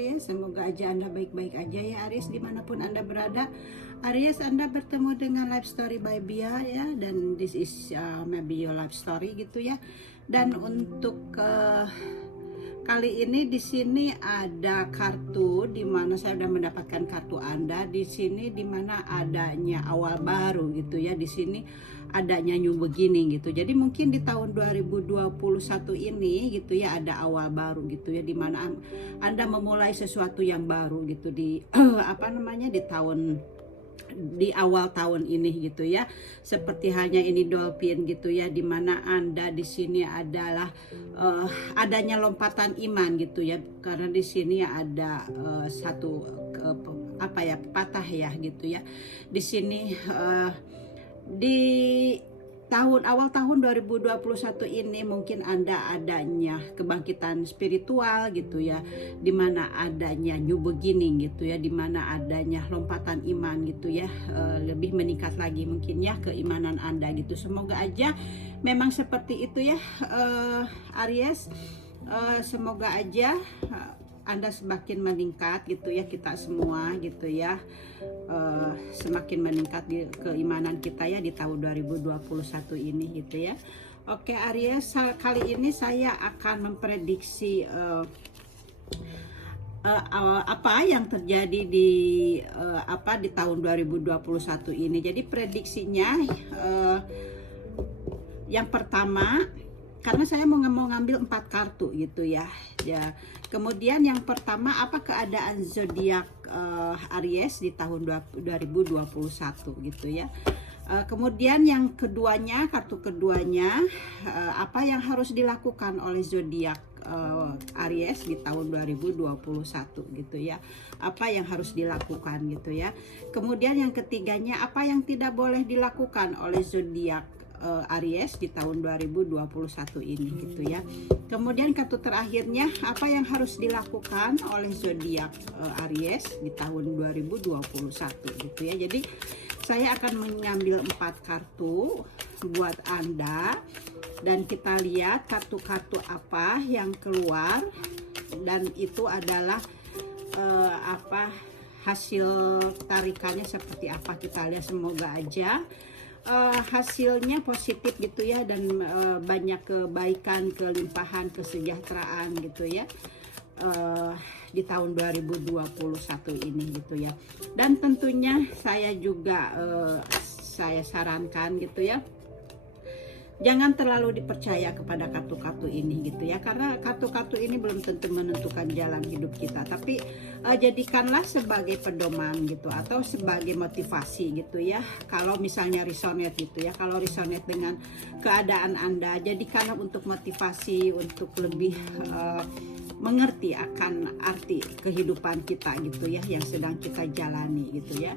Aries, semoga aja Anda baik-baik aja ya Aries, dimanapun Anda berada. Aries, Anda bertemu dengan Life Story by Bia ya, dan this is maybe your life story gitu ya. Dan untuk kali ini di sini ada kartu di mana saya sudah mendapatkan kartu Anda di sini, di mana adanya awal baru gitu ya. Di sini adanya new beginning gitu. Jadi mungkin di tahun 2021 ini gitu ya, ada awal baru gitu ya, di mana Anda memulai sesuatu yang baru gitu di di awal tahun ini gitu ya. Seperti halnya ini dolphin gitu ya, dimana Anda di sini adalah adanya lompatan iman gitu ya, karena di sini ada satu patah ya gitu ya. Di sini di awal tahun 2021 ini mungkin Anda adanya kebangkitan spiritual gitu ya, dimana adanya new beginning gitu ya, dimana adanya lompatan iman gitu ya, lebih meningkat lagi mungkin ya keimanan Anda gitu. Semoga aja memang seperti itu ya Aries, semoga aja Anda semakin meningkat gitu ya, kita semua gitu ya, semakin meningkat di keimanan kita ya di tahun 2021 ini gitu ya. Oke Aries, kali ini saya akan memprediksi apa yang terjadi di tahun 2021 ini. Jadi prediksinya yang pertama, karena saya mau ngambil 4 kartu gitu ya. Kemudian yang pertama, apa keadaan zodiak Aries di tahun 2021 gitu ya. Kemudian yang keduanya, kartu keduanya, apa yang harus dilakukan oleh zodiak Aries di tahun 2021 gitu ya. Apa yang harus dilakukan gitu ya. Kemudian yang ketiganya, apa yang tidak boleh dilakukan oleh zodiak Aries di tahun 2021 ini gitu ya. Kemudian kartu terakhirnya, apa yang harus dilakukan oleh zodiak Aries di tahun 2021 gitu ya. Jadi saya akan mengambil 4 kartu buat Anda, dan kita lihat kartu-kartu apa yang keluar, dan itu adalah hasil tarikannya seperti apa. Kita lihat, semoga aja hasilnya positif gitu ya, dan banyak kebaikan, kelimpahan, kesejahteraan gitu ya di tahun 2021 ini gitu ya. Dan tentunya saya juga saya sarankan gitu ya, jangan terlalu dipercaya kepada kartu-kartu ini gitu ya, karena kartu-kartu ini belum tentu menentukan jalan hidup kita, tapi jadikanlah sebagai pedoman gitu, atau sebagai motivasi gitu ya. Kalau misalnya resonate gitu ya, kalau resonate dengan keadaan Anda, jadikanlah untuk motivasi, untuk lebih mengerti akan arti kehidupan kita gitu ya, yang sedang kita jalani gitu ya.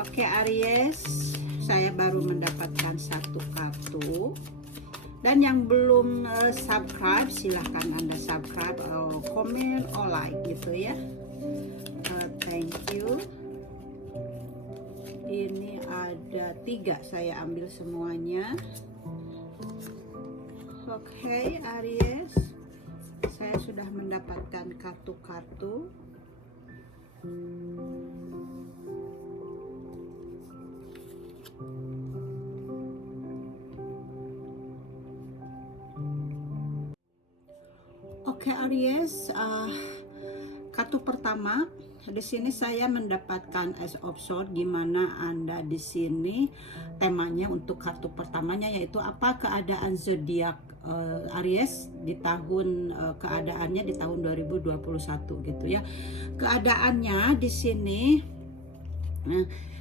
Oke Aries, saya baru mendapatkan 1 kartu, dan yang belum subscribe silahkan Anda subscribe, komen, like gitu ya. Thank you. Ini ada 3, saya ambil semuanya. Oke Aries, saya sudah mendapatkan kartu-kartu. Oke Aries, kartu pertama di sini saya mendapatkan Ace of Swords, gimana Anda di sini temanya untuk kartu pertamanya yaitu apa keadaan zodiak Aries di tahun keadaannya di tahun 2021 gitu ya. Keadaannya di sini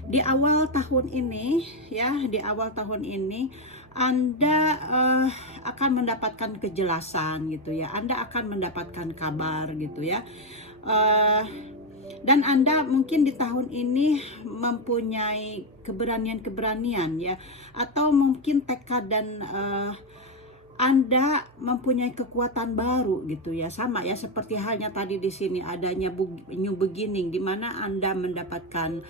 di awal tahun ini ya, di awal tahun ini Anda akan mendapatkan kejelasan gitu ya. Anda akan mendapatkan kabar gitu ya. Dan Anda mungkin di tahun ini mempunyai keberanian-keberanian ya, atau mungkin tekad, dan Anda mempunyai kekuatan baru gitu ya. Sama ya seperti halnya tadi di sini adanya new beginning, di mana Anda mendapatkan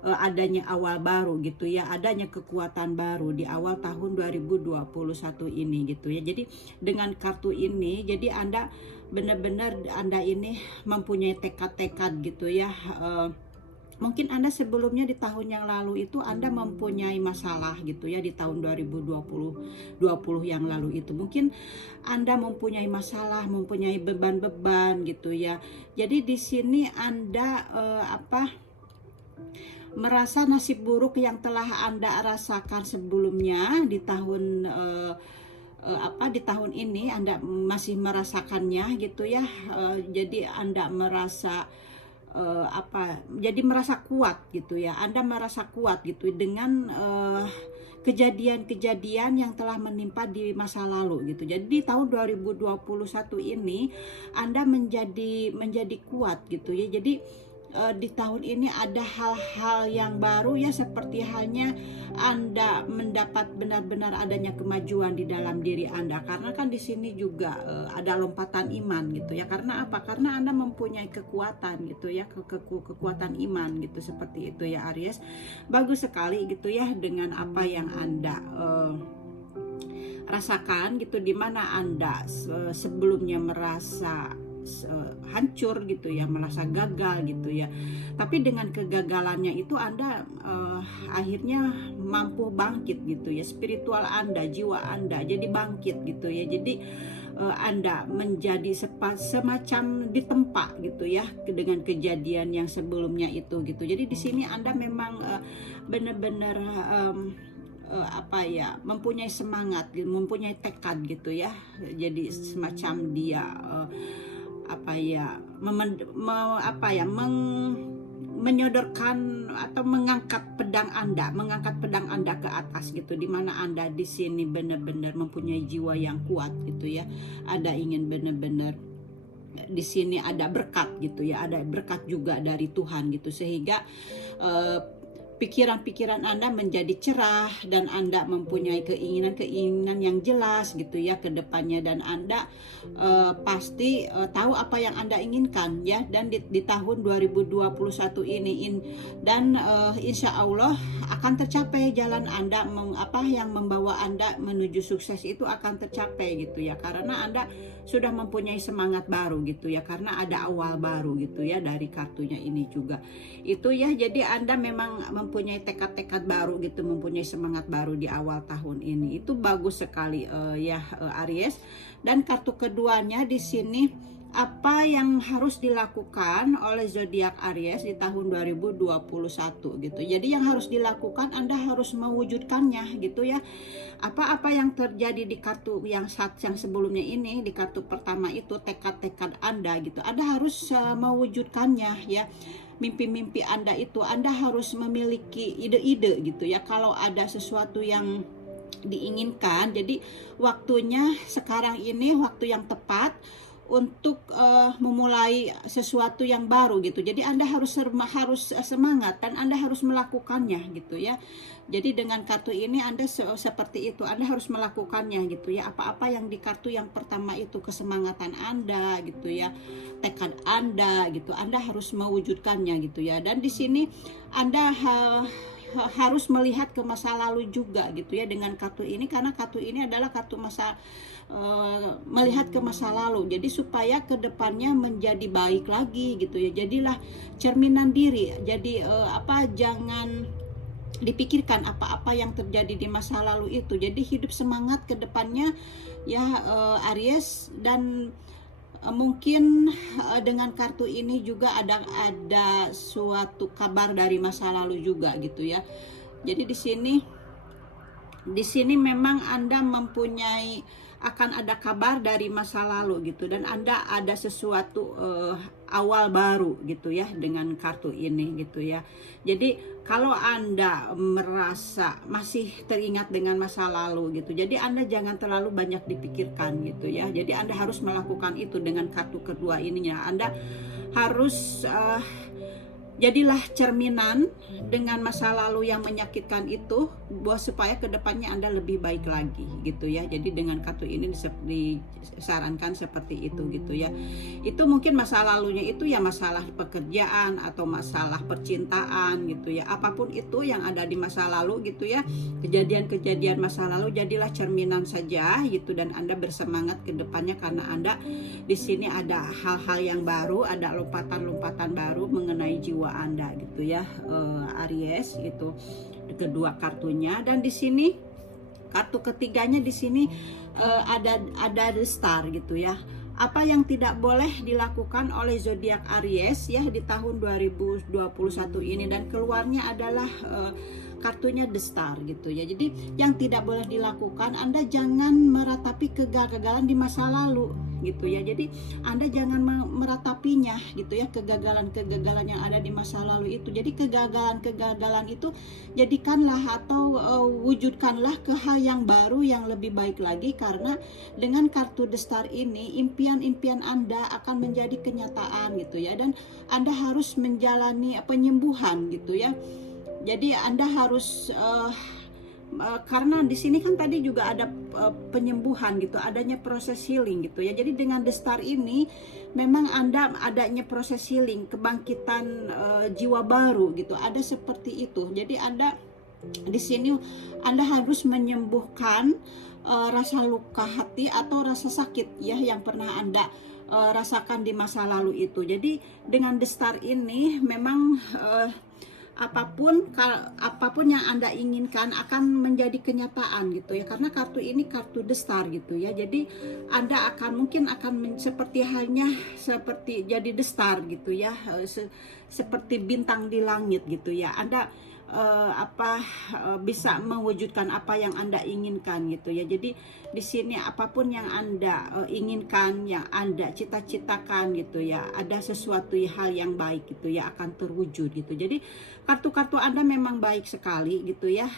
adanya awal baru gitu ya, adanya kekuatan baru di awal tahun 2021 ini gitu ya. Jadi dengan kartu ini, jadi Anda benar-benar Anda ini mempunyai tekad-tekad gitu ya. Mungkin Anda sebelumnya di tahun yang lalu itu Anda mempunyai masalah gitu ya, di tahun 2020 yang lalu itu mungkin Anda mempunyai masalah, mempunyai beban-beban gitu ya. Jadi di sini Anda merasa nasib buruk yang telah Anda rasakan sebelumnya di tahun di tahun ini Anda masih merasakannya gitu ya. Jadi Anda merasa jadi merasa kuat gitu ya. Anda merasa kuat gitu dengan kejadian-kejadian yang telah menimpa di masa lalu gitu. Jadi di tahun 2021 ini Anda menjadi kuat gitu ya. Jadi di tahun ini ada hal-hal yang baru ya, seperti halnya Anda mendapat benar-benar adanya kemajuan di dalam diri Anda, karena kan di sini juga ada lompatan iman gitu ya. Karena apa? Karena Anda mempunyai kekuatan gitu ya, kekuatan iman gitu, seperti itu ya Aries. Bagus sekali gitu ya dengan apa yang Anda rasakan gitu, dimana Anda sebelumnya merasa hancur gitu ya, merasa gagal gitu ya. Tapi dengan kegagalannya itu Anda akhirnya mampu bangkit gitu ya. Spiritual Anda, jiwa Anda jadi bangkit gitu ya. Jadi Anda menjadi semacam ditempa gitu ya dengan kejadian yang sebelumnya itu gitu. Jadi di sini Anda memang benar-benar mempunyai semangat, mempunyai tekad gitu ya. Jadi semacam dia menyodorkan atau mengangkat pedang Anda ke atas gitu, dimana Anda di sini benar-benar mempunyai jiwa yang kuat gitu ya. Ada ingin benar-benar di sini ada berkat gitu ya, ada berkat juga dari Tuhan gitu, sehingga pikiran-pikiran Anda menjadi cerah dan Anda mempunyai keinginan-keinginan yang jelas gitu ya ke depannya, dan Anda pasti tahu apa yang Anda inginkan ya. Dan di tahun 2021 ini dan insya Allah akan tercapai jalan Anda, yang membawa Anda menuju sukses itu akan tercapai gitu ya, karena Anda sudah mempunyai semangat baru gitu ya, karena ada awal baru gitu ya dari kartunya ini juga itu ya. Jadi Anda memang mempunyai tekad-tekad baru gitu, mempunyai semangat baru di awal tahun ini. Itu bagus sekali Aries. Dan kartu keduanya di sini, apa yang harus dilakukan oleh zodiak Aries di tahun 2021 gitu. Jadi yang harus dilakukan, Anda harus mewujudkannya gitu ya. Apa-apa yang terjadi di kartu yang sebelumnya ini, di kartu pertama itu tekad-tekad Anda gitu, Anda harus mewujudkannya ya. Mimpi-mimpi Anda itu Anda harus memiliki ide-ide gitu ya. Kalau ada sesuatu yang diinginkan, jadi waktunya sekarang ini waktu yang tepat untuk memulai sesuatu yang baru gitu. Jadi Anda harus semangat dan Anda harus melakukannya gitu ya. Jadi dengan kartu ini Anda seperti itu, Anda harus melakukannya gitu ya. Apa-apa yang di kartu yang pertama itu, kesemangatan Anda gitu ya, tekad Anda gitu, Anda harus mewujudkannya gitu ya. Dan di sini Anda harus melihat ke masa lalu juga gitu ya dengan kartu ini, karena kartu ini adalah kartu melihat ke masa lalu. Jadi supaya kedepannya menjadi baik lagi gitu ya. Jadilah cerminan diri. Jadi jangan dipikirkan apa-apa yang terjadi di masa lalu itu. Jadi hidup semangat ke depannya ya Aries. Dan mungkin dengan kartu ini juga ada suatu kabar dari masa lalu juga gitu ya. Jadi di sini memang Anda mempunyai, akan ada kabar dari masa lalu gitu, dan Anda ada sesuatu awal baru gitu ya dengan kartu ini gitu ya. Jadi kalau Anda merasa masih teringat dengan masa lalu gitu, jadi Anda jangan terlalu banyak dipikirkan gitu ya. Jadi Anda harus melakukan itu dengan kartu kedua ininya. Anda harus jadilah cerminan dengan masa lalu yang menyakitkan itu, buat supaya kedepannya Anda lebih baik lagi gitu ya. Jadi dengan kartu ini disarankan seperti itu gitu ya. Itu mungkin masa lalunya itu ya masalah pekerjaan atau masalah percintaan gitu ya. Apapun itu yang ada di masa lalu gitu ya, kejadian-kejadian masa lalu, jadilah cerminan saja gitu, dan Anda bersemangat ke depannya karena Anda di sini ada hal-hal yang baru, ada lompatan-lompatan baru mengenai jiwa Anda gitu ya, Aries itu kedua kartunya. Dan di sini kartu ketiganya di sini ada the star gitu ya. Apa yang tidak boleh dilakukan oleh zodiak Aries ya di tahun 2021 ini, dan keluarnya adalah kartunya the star gitu ya. Jadi yang tidak boleh dilakukan, Anda jangan meratapi kegagalan di masa lalu gitu ya. Jadi Anda jangan meratapinya gitu ya, kegagalan-kegagalan yang ada di masa lalu itu. Jadi kegagalan-kegagalan itu jadikanlah atau wujudkanlah ke hal yang baru yang lebih baik lagi, karena dengan kartu the star ini impian-impian Anda akan menjadi kenyataan gitu ya, dan Anda harus menjalani penyembuhan gitu ya. Jadi Anda harus karena di sini kan tadi juga ada penyembuhan gitu, adanya proses healing gitu ya. Jadi dengan the star ini memang Anda adanya proses healing, kebangkitan jiwa baru gitu, ada seperti itu. Jadi Anda di sini Anda harus menyembuhkan rasa luka hati atau rasa sakit ya yang pernah Anda rasakan di masa lalu itu. Jadi dengan the star ini memang apapun yang Anda inginkan akan menjadi kenyataan gitu ya, karena kartu ini kartu the star gitu ya. Jadi Anda mungkin akan seperti halnya seperti jadi the star gitu ya, seperti bintang di langit gitu ya. Anda bisa mewujudkan apa yang Anda inginkan gitu ya. Jadi di sini apapun yang Anda inginkan, yang Anda cita-citakan gitu ya, ada sesuatu hal yang baik gitu ya akan terwujud gitu. Jadi kartu-kartu Anda memang baik sekali gitu ya,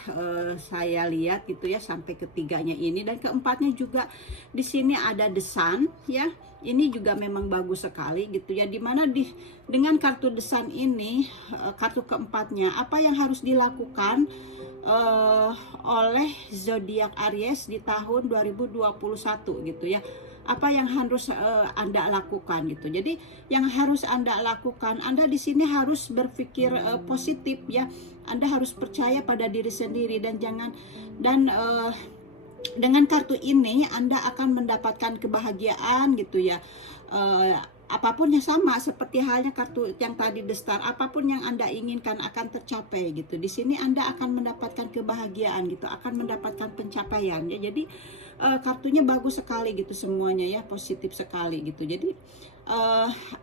saya lihat gitu ya, sampai ketiganya ini. Dan keempatnya juga di sini ada the sun ya. Ini juga memang bagus sekali gitu ya, dimana dengan kartu the sun ini, kartu keempatnya, apa yang harus dilakukan oleh zodiak Aries di tahun 2021 gitu ya. Apa yang harus Anda lakukan gitu. Jadi yang harus Anda lakukan, Anda di sini harus berpikir positif ya. Anda harus percaya pada diri sendiri, dan dengan kartu ini Anda akan mendapatkan kebahagiaan gitu ya. Apapun yang sama seperti halnya kartu yang tadi the star, apapun yang Anda inginkan akan tercapai gitu. Di sini Anda akan mendapatkan kebahagiaan gitu, akan mendapatkan pencapaian ya. Jadi kartunya bagus sekali gitu semuanya ya, positif sekali gitu. Jadi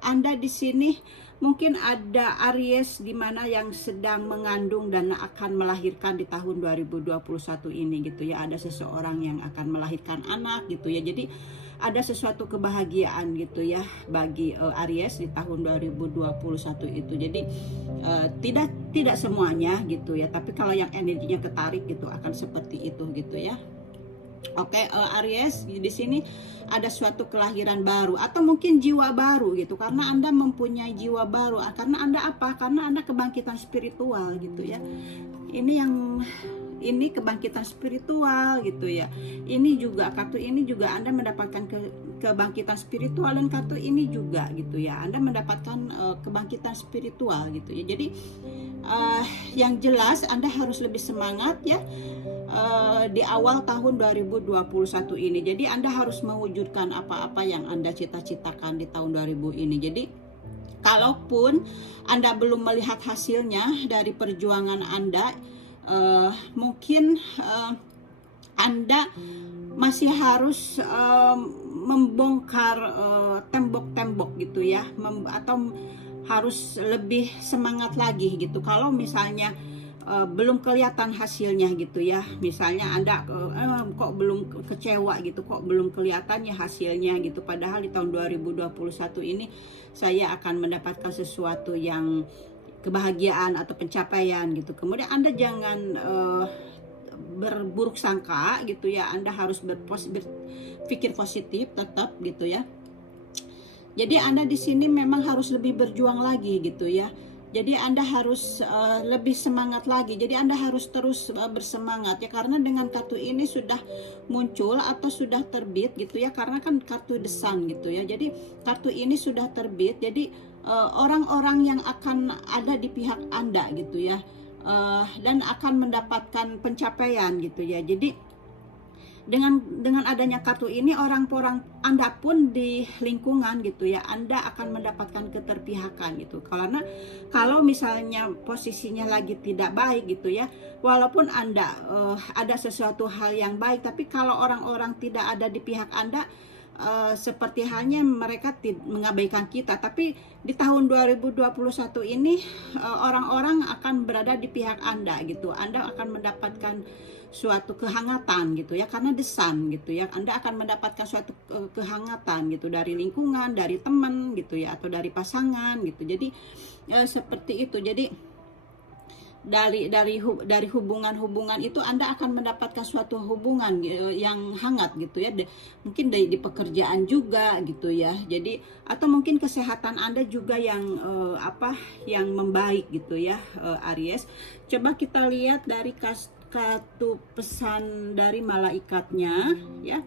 Anda di sini mungkin ada Aries di mana yang sedang mengandung dan akan melahirkan di tahun 2021 ini gitu ya. Ada seseorang yang akan melahirkan anak gitu ya. Jadi ada sesuatu kebahagiaan gitu ya bagi Aries di tahun 2021 itu. Jadi tidak semuanya gitu ya, tapi kalau yang energinya ketarik gitu akan seperti itu gitu ya. Oke, Aries di sini ada suatu kelahiran baru atau mungkin jiwa baru gitu, karena Anda mempunyai jiwa baru. Karena Anda apa? Karena Anda kebangkitan spiritual gitu ya. Ini kebangkitan spiritual gitu ya. Ini juga kartu ini juga Anda mendapatkan kebangkitan spiritual, dan kartu ini juga gitu ya, Anda mendapatkan kebangkitan spiritual gitu ya. Jadi yang jelas Anda harus lebih semangat ya di awal tahun 2021 ini. Jadi Anda harus mewujudkan apa-apa yang Anda cita-citakan di tahun 2000 ini. Jadi kalaupun Anda belum melihat hasilnya dari perjuangan Anda, mungkin Anda masih harus membongkar tembok-tembok gitu ya, atau harus lebih semangat lagi gitu. Kalau misalnya belum kelihatan hasilnya gitu ya, misalnya Anda kok belum kecewa gitu, kok belum kelihatan ya hasilnya gitu, padahal di tahun 2021 ini saya akan mendapatkan sesuatu yang kebahagiaan atau pencapaian gitu. Kemudian Anda jangan berburuk sangka gitu ya, Anda harus berpikir positif tetap gitu ya. Jadi Anda di sini memang harus lebih berjuang lagi gitu ya. Jadi Anda harus lebih semangat lagi. Jadi Anda harus terus bersemangat ya, karena dengan kartu ini sudah muncul atau sudah terbit gitu ya, karena kan kartu The Sun gitu ya. Jadi kartu ini sudah terbit. Jadi orang-orang yang akan ada di pihak Anda gitu ya, dan akan mendapatkan pencapaian gitu ya. Jadi dengan adanya kartu ini, orang-orang Anda pun di lingkungan gitu ya, Anda akan mendapatkan keterpihakan gitu. Karena kalau misalnya posisinya lagi tidak baik gitu ya, walaupun Anda ada sesuatu hal yang baik, tapi kalau orang-orang tidak ada di pihak Anda, seperti halnya mereka mengabaikan kita. Tapi di tahun 2021 ini orang-orang akan berada di pihak Anda gitu. Anda akan mendapatkan suatu kehangatan gitu ya, karena The Sun gitu ya. Anda akan mendapatkan suatu kehangatan gitu dari lingkungan, dari teman gitu ya, atau dari pasangan gitu. Jadi seperti itu. Jadi dari hubungan-hubungan itu Anda akan mendapatkan suatu hubungan yang hangat gitu ya. Mungkin di pekerjaan juga gitu ya. Jadi atau mungkin kesehatan Anda juga yang yang membaik gitu ya, Aries. Coba kita lihat dari kartu pesan dari malaikatnya ya.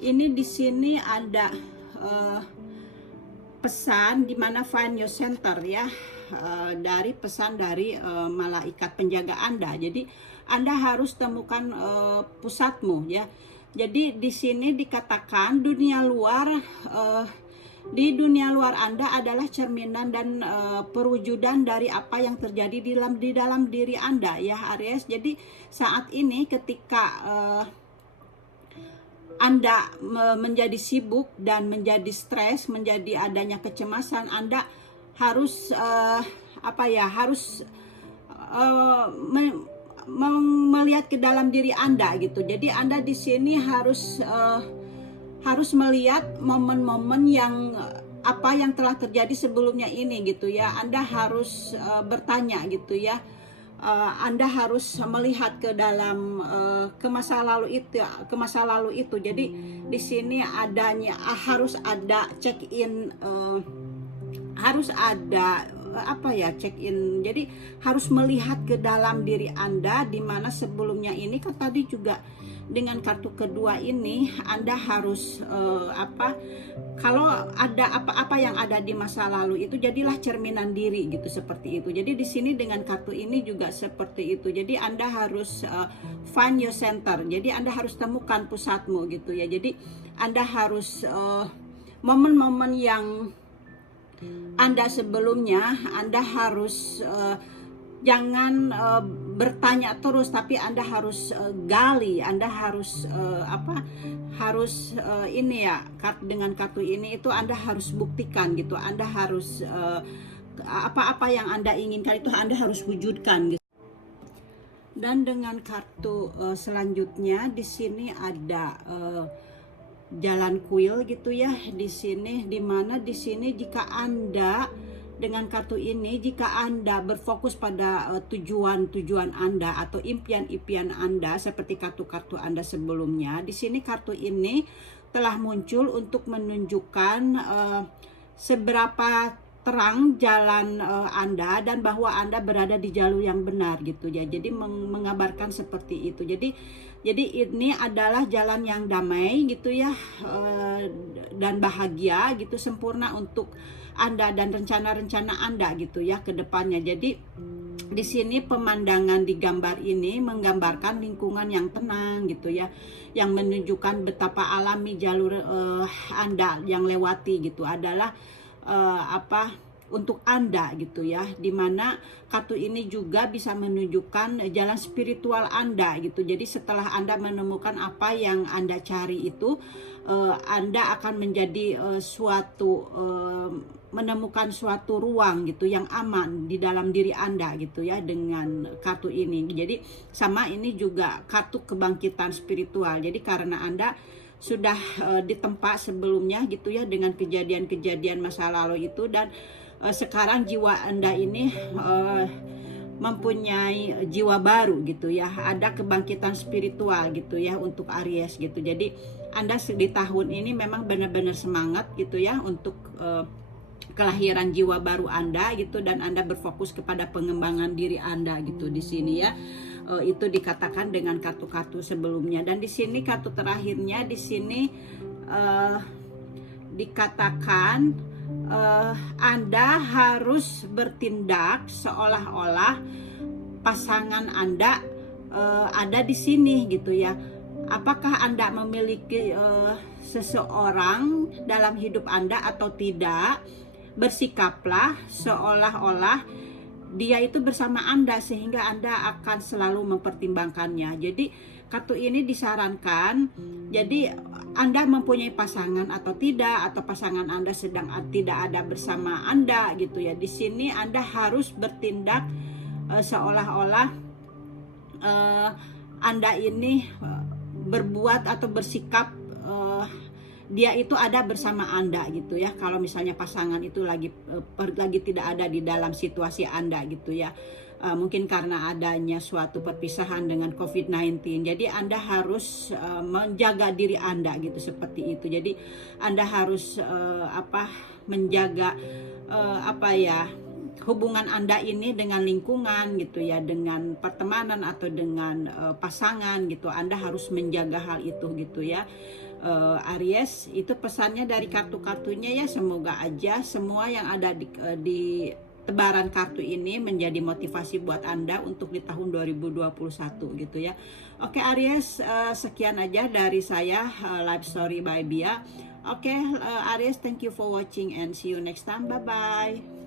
Ini di sini ada pesan di mana find your center ya, dari pesan dari malaikat penjaga Anda. Jadi Anda harus temukan pusatmu ya. Jadi di sini dikatakan di dunia luar Anda adalah cerminan dan perwujudan dari apa yang terjadi di dalam diri Anda ya, Aries. Jadi saat ini ketika Anda menjadi sibuk dan menjadi stres, menjadi adanya kecemasan, Anda harus melihat ke dalam diri Anda gitu. Jadi Anda di sini harus melihat momen-momen yang apa yang telah terjadi sebelumnya ini gitu ya. Anda harus bertanya gitu ya. Anda harus melihat ke dalam ke masa lalu itu. Jadi di sini harus ada check in, harus ada check in. Jadi harus melihat ke dalam diri Anda, di mana sebelumnya ini kan tadi juga dengan kartu kedua ini Anda harus kalau ada apa-apa yang ada di masa lalu itu, jadilah cerminan diri gitu, seperti itu. Jadi di sini dengan kartu ini juga seperti itu. Jadi Anda harus find your center. Jadi Anda harus temukan pusatmu gitu ya. Jadi Anda harus momen-momen yang Anda sebelumnya, Anda harus jangan bertanya terus, tapi Anda harus gali, Anda harus ini ya, dengan kartu ini itu Anda harus buktikan gitu. Anda harus apa-apa yang Anda inginkan itu Anda harus wujudkan gitu. Dan dengan kartu selanjutnya di sini ada jalan kuil gitu ya, di sini, dimana di sini jika Anda dengan kartu ini, jika Anda berfokus pada tujuan-tujuan Anda atau impian-impian Anda seperti kartu-kartu Anda sebelumnya, di sini kartu ini telah muncul untuk menunjukkan seberapa terang jalan Anda dan bahwa Anda berada di jalur yang benar gitu ya. Jadi mengabarkan seperti itu. Jadi ini adalah jalan yang damai gitu ya, dan bahagia gitu, sempurna untuk Anda dan rencana-rencana Anda gitu ya ke depannya. Jadi di sini pemandangan di gambar ini menggambarkan lingkungan yang tenang gitu ya, yang menunjukkan betapa alami jalur Anda yang lewati gitu adalah untuk Anda gitu ya, dimana kartu ini juga bisa menunjukkan jalan spiritual Anda gitu. Jadi setelah Anda menemukan apa yang Anda cari itu, Anda akan menjadi menemukan suatu ruang gitu yang aman di dalam diri Anda gitu ya dengan kartu ini. Jadi sama, ini juga kartu kebangkitan spiritual. Jadi karena Anda sudah ditempa sebelumnya gitu ya dengan kejadian-kejadian masa lalu itu, dan sekarang jiwa Anda ini mempunyai jiwa baru gitu ya, ada kebangkitan spiritual gitu ya untuk Aries gitu. Jadi Anda di tahun ini memang benar-benar semangat gitu ya untuk kelahiran jiwa baru Anda gitu, dan Anda berfokus kepada pengembangan diri Anda gitu di sini ya. Itu dikatakan dengan kartu-kartu sebelumnya. Dan di sini kartu terakhirnya di sini dikatakan Anda harus bertindak seolah-olah pasangan Anda ada di sini gitu ya. Apakah Anda memiliki seseorang dalam hidup Anda atau tidak? Bersikaplah seolah-olah dia itu bersama Anda, sehingga Anda akan selalu mempertimbangkannya. Jadi kartu ini disarankan, jadi Anda mempunyai pasangan atau tidak, atau pasangan Anda sedang tidak ada bersama Anda gitu ya. Di sini Anda harus bertindak seolah-olah Anda ini berbuat atau bersikap dia itu ada bersama Anda gitu ya. Kalau misalnya pasangan itu lagi tidak ada di dalam situasi Anda gitu ya. Mungkin karena adanya suatu perpisahan dengan COVID-19. Jadi Anda harus menjaga diri Anda gitu, seperti itu. Jadi Anda harus menjaga hubungan Anda ini dengan lingkungan gitu ya, dengan pertemanan atau dengan pasangan gitu. Anda harus menjaga hal itu gitu ya. Aries, itu pesannya dari kartu-kartunya ya. Semoga aja semua yang ada di tebaran kartu ini menjadi motivasi buat Anda untuk di tahun 2021 gitu ya. Oke Aries, sekian aja dari saya, Life Story by Bia. Oke Aries, thank you for watching and see you next time. Bye bye.